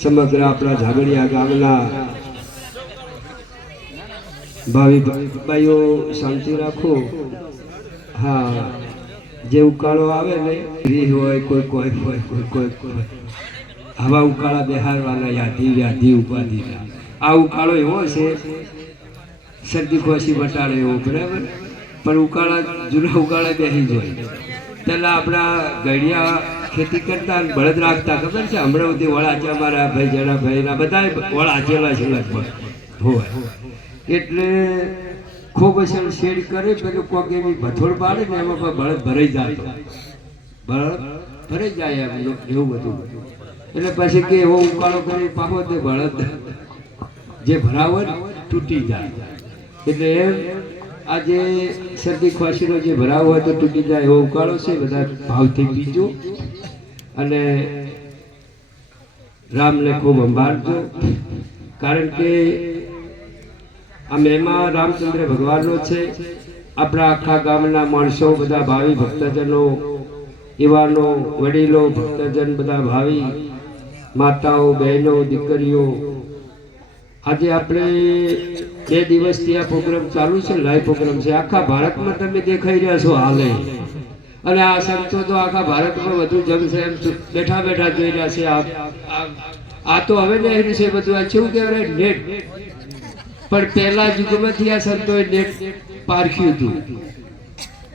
સમગ્ર આપણા ઝાગડિયા ગામના ભાવિ ભાઈઓ શાંતિ રાખો। હા, જે ઉકાળો આવે ને રીહ હોય કોઈ કોઈ હોય કોઈ આવા ઉકાળા બેહારવાના યાદી ઉપાધિ। આ ઉકાળો એવો છે શરદી ખોસી બટાડે એવો, બરાબર, પણ ઉકાળા જૂના ઉકાળા બેસી જાય। પહેલાં આપણા ગળિયા ખેતી કરતા બળદ રાખતા, ખબર છે? હમણાં સુધી વળા છે અમારા ભાઈ જણા ભાઈના બધા વળા ચેલા છે લગભગ હોય, એટલે ખૂબ અસર શેડ કરે પેલું કોક એવી ભથોડ પાડે ને એમાં બળદ ભરાઈ જાય, બળદ ભરાઈ જાય એવું બધું। એટલે પછી કે એવો ઉકાળો કરી પાકો તે બળદ જે ભરાવો તૂટી જાય। એટલે એમ આજે શરદી ખોસીનો જે ભરાવ હોય તો તૂટી જાય એવો ઉકાળો છે, બધા ભાવથી પીજો અને રામને ખૂબ સંભાળજો। કારણ કે આ મહિમા રામચંદ્ર ભગવાનનો છે। આપણા આખા ગામના માણસો બધા ભાવિ ભક્તજનો, યુવાનો, વડીલો, ભક્તજન બધા ભાવિ માતાઓ, બહેનો, દીકરીઓ, આજે આપણે 2 દિવસથી આ પ્રોગ્રામ ચાલુ છે, લાઈવ પ્રોગ્રામ છે। આખા ભારતમાં તમે દેખાઈ રહ્યા છો હાલે, અને આ સંતો તો આખા ભારતમાં વધુ જમશે એમ બેઠા બેઠા જોઈ રહ્યા છે। આ તો હવે ને એનું છે બધું આ શું કહેવાય નેટ, પણ પહેલા યુગમાંથી આ સંતોએ નેટ પારખ્યું હતું,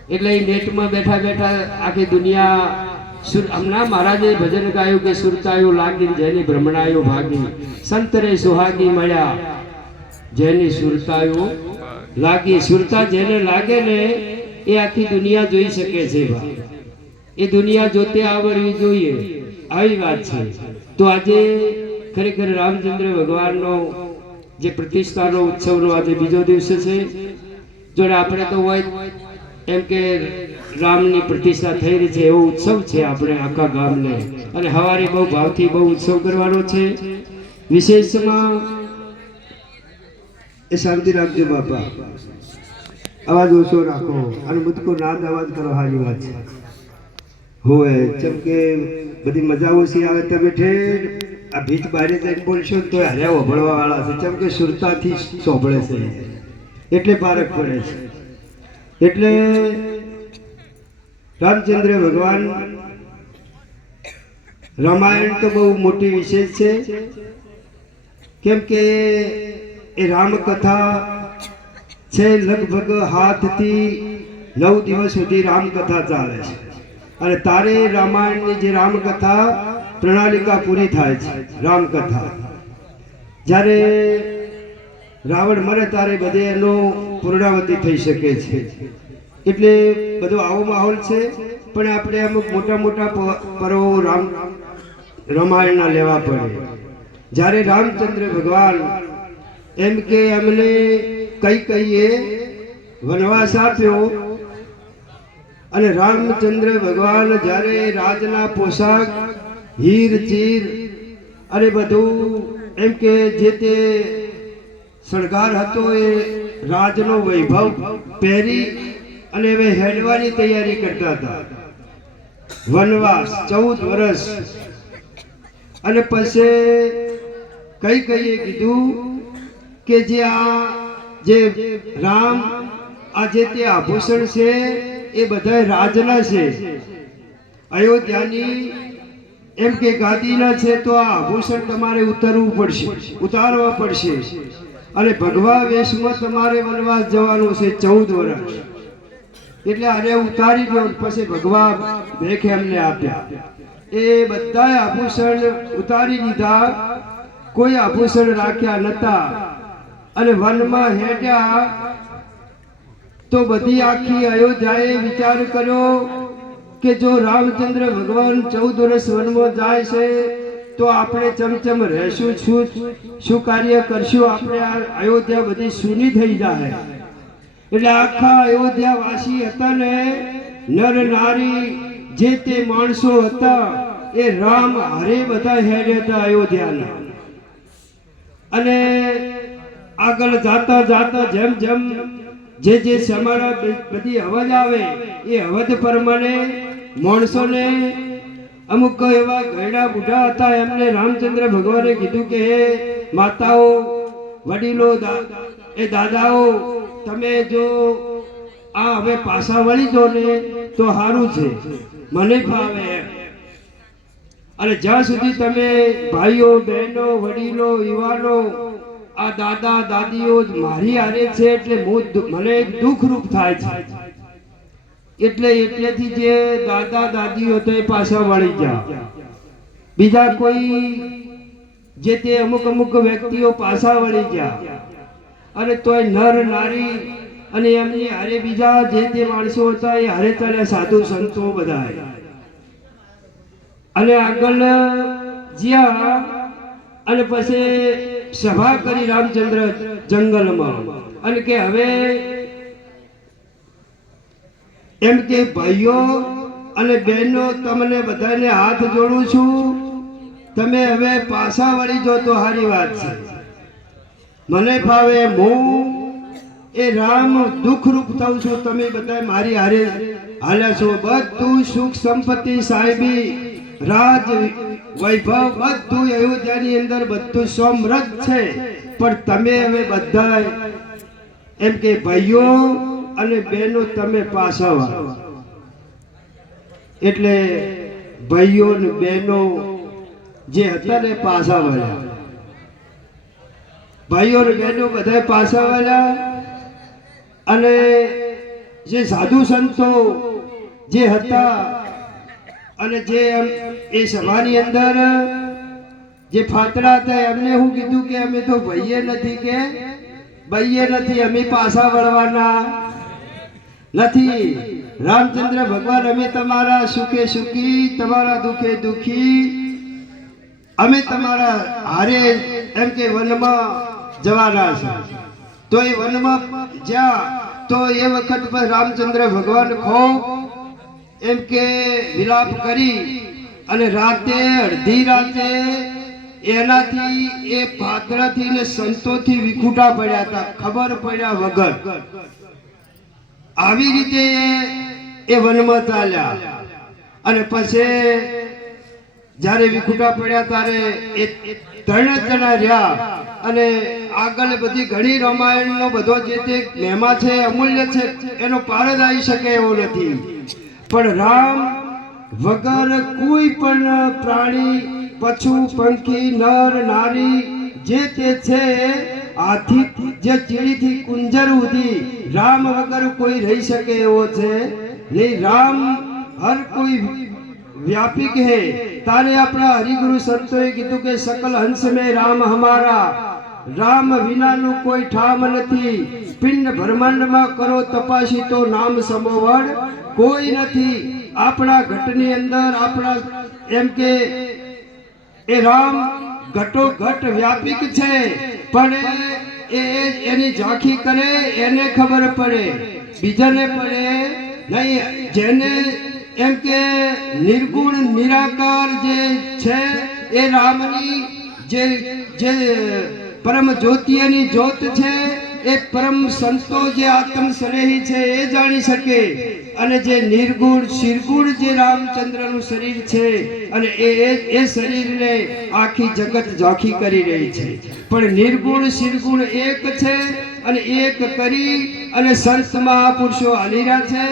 એટલે એ નેટમાં બેઠા બેઠા આખી દુનિયા હમણાં મહારાજે ભજન ગાયું કે સુરતાયું લાગી જેની ભ્રમણાયો ભાગી, સંતરે સુહાગી મળ્યા જેની સુરતાયું લાગી। સુરતા જેને લાગે ને એ આખી દુનિયા જોઈ શકે છે ભાઈ, એ દુનિયા જોતે આવડવી જોઈએ, આવી વાત છે। તો આજે ખરેખર રામચંદ્ર ભગવાનનો જે પ્રતિષ્ઠાનો ઉત્સવનો આજે બીજો દિવસ છે। જોડે આપણે તો હોય એમ કે રામની પ્રતિષ્ઠા થઈ રહી છે એવો ઉત્સવ છે આપણે આખા ગામને, અને સવારે બહુ ભાવથી બહુ ઉત્સવ કરવાનો છે। વિશેષમાં એ શાંતિ રાખજો બાપા, અવાજ ઓછો રાખો અને મુદકો નાદ અવાજ કરો, સારી વાત છે હોય। જેમ કે બધી મજા ઓછી આવે, તમે ઠેર આ ભીત બહાર જઈને બોલશો તો હર્યા ઓભળવા વાળા છે, જેમ કે સુરતાથી સોંભળે છે એટલે પારખ પડે છે। એટલે રામચંદ્ર ભગવાન રામાયણ તો બહુ મોટી વિશેષ છે, કેમ કે એ રામકથા છે લગભગ 7 થી 9 દિવસ સુધી રામકથા ચાલે છે, અને તારે રામાયણની જે રામકથા પ્રણાલિકા પૂરી થાય છે। રામકથા જ્યારે રાવણ મરે ત્યારે બધે એનો પૂર્ણાવતી થઈ શકે છે, એટલે બધો આવો માહોલ છે। પણ આપણે અમુક મોટા મોટા પર્વો રામાયણના લેવા પડે। જ્યારે રામચંદ્ર ભગવાન એમ કે અમને કહીએ વનવાસ આપ્યો, અને રામચંદ્ર ભગવાન જ્યારે રાજના પોશાક હીર ચીર અને બધું એમ કે જે તે શણગાર હતો એ રાજનો વૈભવ પહેરી અને હવે હેડવાની તૈયારી કરતા હતા। વનવાસ 14 વર્ષ, અને પછી કહીએ કીધું કે જે રામ આ જે તે આભૂષણ છે એ બધા રાજના છે, અયોધ્યાની એમ કે ગાદીના છે, તો આ આભૂષણ તમારે ઉતારવા પડશે, અને ભગવા વેશમાં તમારે વનવાસ જવાનું છે 14 વર્ષ। એટલે અરે ઉતારી દો, પછી ભગવા ભેખ એમને આપ્યા, એ બધા આભૂષણ ઉતારી દીધા, કોઈ આભૂષણ રાખ્યા નતા, અને વનમાં હેડ્યા। તો બધી આખી અયોધ્યાએ વિચાર કર્યો કે જો રામચંદ્ર ભગવાન 14 વર્ષ વનમાં જાય છે તો આપણે ચમચમ રહેશું, શું કાર્ય કરશું, આપણે આ અયોધ્યા બધી સૂની થઈ જાય। એટલે આખા અયોધ્યા વાસી હતા ને, નર નારી જે તે માણસો હતા એ રામ હરે બધા હેડ્યા હતા અયોધ્યાના, અને આગળ જાતા જાતા જેમ જેમ જે સમારા બધી અવાજ આવે એ અવધ પ્રમાણે માણસોને અમુક એવા ઘરડા બુઢા હતા, એમને રામચંદ્ર ભગવાને કીધું કે હે માતાઓ, વડીલો, એ દાદાઓ, તમે જો આ હવે પાછા વળી જો ને તો સારું છે, મને ફાવે. અને જ્યાં સુધી તમે ભાઈઓ, બહેનો, વડીલો, યુવાનો, આ દાદા દાદીઓ મારી હારે છે એટલે મને એક દુઃખરૂપ થાય છે. એટલેથી જે દાદા દાદીઓ તો એ પાછા વળી જા. બીજા કોઈ જે તે અમુક વ્યક્તિઓ પાછા વળી જા. અને તોય નર નારી અને એમની હારે બીજા જે તે માણસો હતા એ હારે ચાલ્યા, સાધુ સંતો બધા. અને આગળ જ્યાં અને પછી સભા કરી રામચંદ્ર જંગલમાં, અને કે હવે એમ કે ભાઈઓ અને બહેનો, તમને બધાને હાથ જોડું છું, તમે હવે પાછા વળી જો તો સારી વાત છે, મને ફાવે. હું એ રામ દુઃખરૂપ થઉં છું, તમે બધા મારી હારે હાલ્યા છો. બધું સુખ સંપત્તિ, સાહેબી, રાજ વૈભવ બધું અયોધ્યાની અંદર બધું સમૃદ્ધ છે, પણ તમે હવે બધા એમ કે ભાઈઓ અને બહેનો તમે પાછા વાળો. એટલે ભાઈઓ ને બહેનો જે હતા ને પાછા વળ્યા. ભાઈઓ ને બહેનો બધા પાછા વળ્યા. અને જે સાધુ સંતો જે હતા અને જે એ સભાની અંદર જે ફાતડા હતા, એમને હું કીધું કે અમે તો ભાઈએ નથી, કે ભાઈએ નથી, અમે પાછા વળવાના નથી. રામચંદ્ર ભગવાન, અમે તમારા સુખે સુખી, તમારા દુખે દુખી, અમે તમારા હારે એમ કે વનમાં જવાના છે. તો એ વનમાં જ્યાં તો એ વખત પર રામચંદ્ર ભગવાન ખૂબ એમ કે વિલાપ કરી અને રાતે, અડધી રાતે એનાથી એ પાત્રથી ને સંતોથી વિખૂટા પડ્યા હતા, ખબર પડ્યા વગર. આવી રીતે એ વનમાં ચાલ્યા. અને પછી જ્યારે વિખૂટા પડ્યા ત્યારે એ 3 જણા રહ્યા. અને આગળ બધી ઘણી રામાયણનો બધો જે તે મહિમા છે, અમૂલ્ય છે, એનો પાર જ આવી શકે એવો નથી. પણ રામ વગર કોઈ પણ પ્રાણી, પશુ, પંખી, નર નારી જે તે છે, હાથી જે ચીડીથી કુંજર સુધી, રામ વગર કોઈ રહી શકે એવો છે નહીં. રામ હર કોઈ व्यापिक है। तारे अपना हरिगुरु संतों कीधु के सकल हंस में राम हमारा, राम विना नु कोई ठाम नथी। पिंड ब्रह्मांड में करो तपासी तो नाम समोवड़ कोई नथी। अपना घटनी अंदर अपना एम के ए राम घटो घट व्यापिक छे, पण एनी झांकी करे एने खबर पड़े, बीजाने पड़े नहीं। जेने एम के निर्गुण निराकार जे छे ए रामनी जे जे परम ज्योतिनी ज्योत छे, ए परम संतो जे आत्म स्नेही छे ए जानी सके। अने जे निर्गुण शिरगुण जे रामचंद्र नु शरीर छे अने ए शरीर ने आखी जगत झांकी करी रही छे। पण निर्गुण शिरगुण एक छे अने एक करी अने संत महापुरुषो हाली रह्या छे।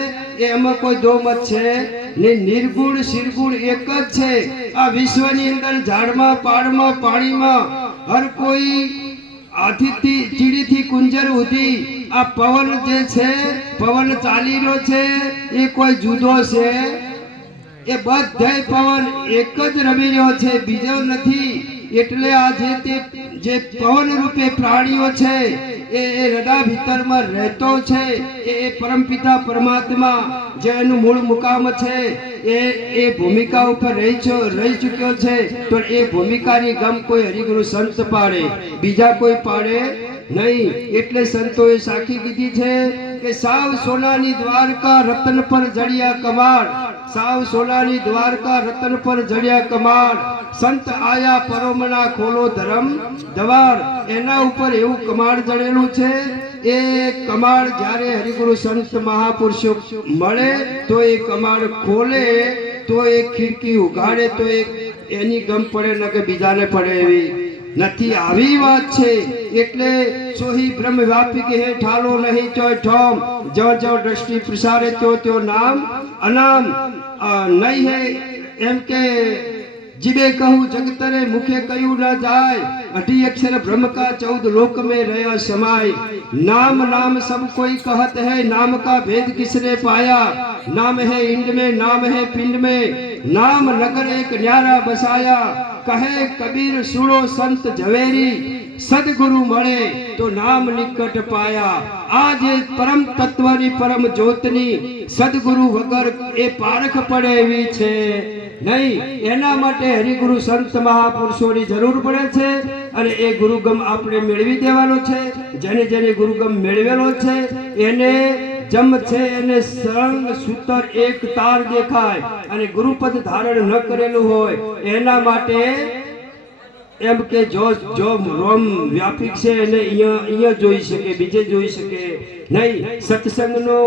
एमां कोई दो मत छे ने। निर्गुण शिरगुण एक ज छे। आ विश्वनी अंदर झाड़मां पाड़मां पाणीमां हर कोई हाथी थी चीड़ी थी कुंजर हुदी आ पवन जे छे पवन चाली रो छे ए कोई जुदो छे। ए बधाय पवन एक ज रमी रह्यो छे, बीजो नथी। एटले आ जे पवन रूपे प्राणीओ छे ए हृदय भीतर में रहतो छे। ए परमपिता परमात्मा जेनु मूल मुकाम छे ए भूमिका ऊपर रही चुक्यो छे। तो ए भूमिकानी गम कोई हरिगुरु संत पाड़े, बीजा कोई पाड़े नहीं। एटले संतोए साखी कीधी छे के साव सोनानी द्वारका रतन पर जड़िया कमार, साव सोनानी द्वारका रतन पर जड़िया कमार। संत आया परोमना खोलो धर्म द्वार, एना ऊपर एवं कमाड़ जड़ेलू छे। ए कमाड़ जारे हरिगुरु संत महापुरुषो मळे तो ए कमाड़ खोले તો એક ખીડકી ઉગાડે તો એક એની ગમ પડે ન કે બીજાને પડે એવી નથી, આવી વાત છે. એટલે સોહી બ્રહ્મ વ્યાપી કે હે ઠાલો નહીં ચોય ઠોમ, જો જો દ્રષ્ટિ પ્રસારે ત્યો નામ અનામ નહીં હે. એમ કે જીબે કહું જગતરે મુખે કયું ન જાય, 18 अक्षर ब्रह्म का 14 लोक में रहा समाय. नाम नाम सब कोई कहत है, नाम का भेद किसने पाया. नाम है इंड में, नाम है पिंड में, नाम नगर एक न्यारा बसाया. कहे कबीर सुनो संत झवेरी, सदगुरु મળે તો નામ નિકટ પાયા. આ જે પરમ તત્વની પરમ જ્યોતની સદગુરુ વગર એ પારખ પડે એવી છે નહીં. એના માટે હરિગુરુ સંત મહાપુરુષોની જરૂર પડે છે અને એ ગુરુગમ આપણે મેળવી દેવાનો છે. જેને જેને ગુરુગમ મેળવેલો છે એને જમ છે એને સરંગ સૂતર એક તાર દેખાય, અને ગુરુપદ ધારણ ન કરેલું હોય એના માટે એમ કે જો રોમ વ્યાપિક છે એને અહીંયા જોઈ શકે, બીજે જોઈ શકે નહીં. સત્સંગનો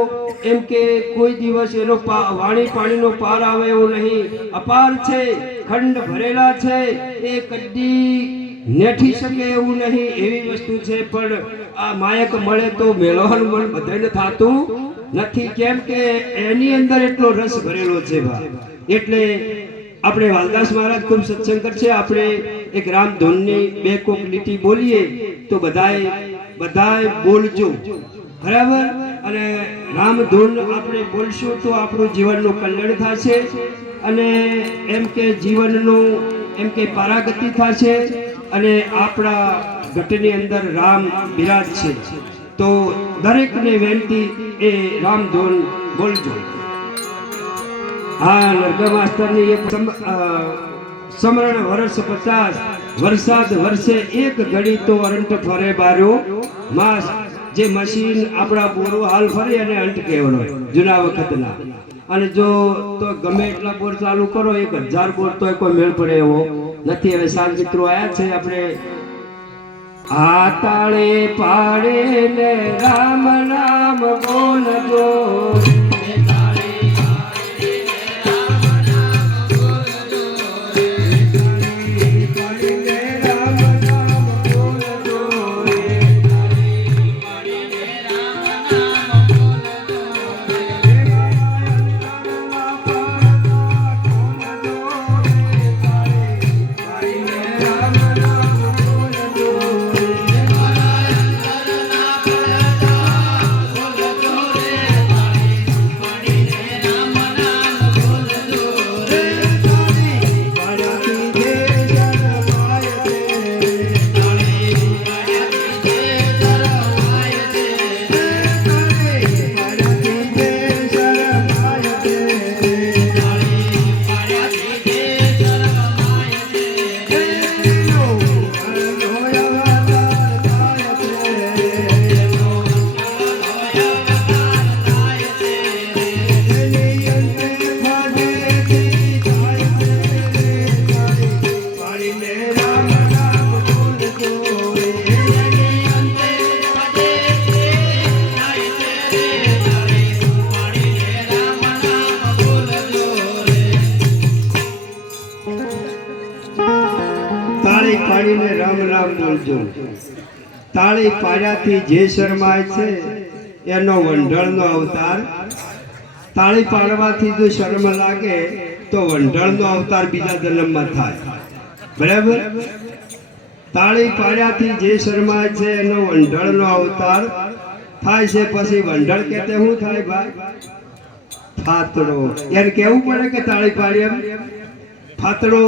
એમ કે કોઈ દિવસ એનો વાણી પાણીનો પાર આવે એવો નહીં. અપાર છે, ખંડ ભરેલા છે, એ કદી નેઠી શકે એવું નહીં, એવી વસ્તુ છે. પણ આ માયક મળે તો મેળવવાનું મન બધાને થતું નથી, કેમ કે એની અંદર એટલો રસ ભરેલો છે. એટલે આપણે વાલદાસ મહારાજ ખૂબ સત્સંગ કરશે. આપણે એક રામધૂનની બે કોક લીટી બોલીએ તો બધાય બોલજો, બરાબર. અને રામધૂન આપણે બોલશું તો આપણું જીવનનું કલ્યાણ થશે અને એમ કે જીવનનું એમ કે પારાગતિ થશે અને આપણા ઘટની અંદર રામ બિરાજ છે. તો દરેકને વિનંતી એ રામધૂન બોલજો. હા, નરગા માસ્તરની એક સમરણ વર્ષ 50 વરસાદ વર્ષે એક ઘડી તો અરંટ ફરે બારો માસ. જે મશીન આપણા બોરો હાલ ફરે અને અંટ કહેવાનો જૂના વખતના. અને જો તો ગમે એટલા બોર ચાલુ કરો 1000 બોર તો કોઈ મેળ પડે એવો નથી. હવે સાત મિત્રો આયા છે. આપણે આ તાળે પાડે ને રામ નામ બોલજો, પાડીને રામ રામ બોલજો. તાળી પાડ્યાથી જે શરમાય છે એનો વંઢળનો અવતાર. તાળી પાડવાથી જો શરમ લાગે તો વંઢળનો અવતાર બીજા જન્મમાં થાય, બરાબર. તાળી પાડ્યાથી જે શરમાય છે એનો વંઢળનો અવતાર થાય છે. પછી વંઢળ કે તે શું થાય ભાઈ? ફાતડો. એને કેવું પડે કે તાળી પાડી એમ ફાતડો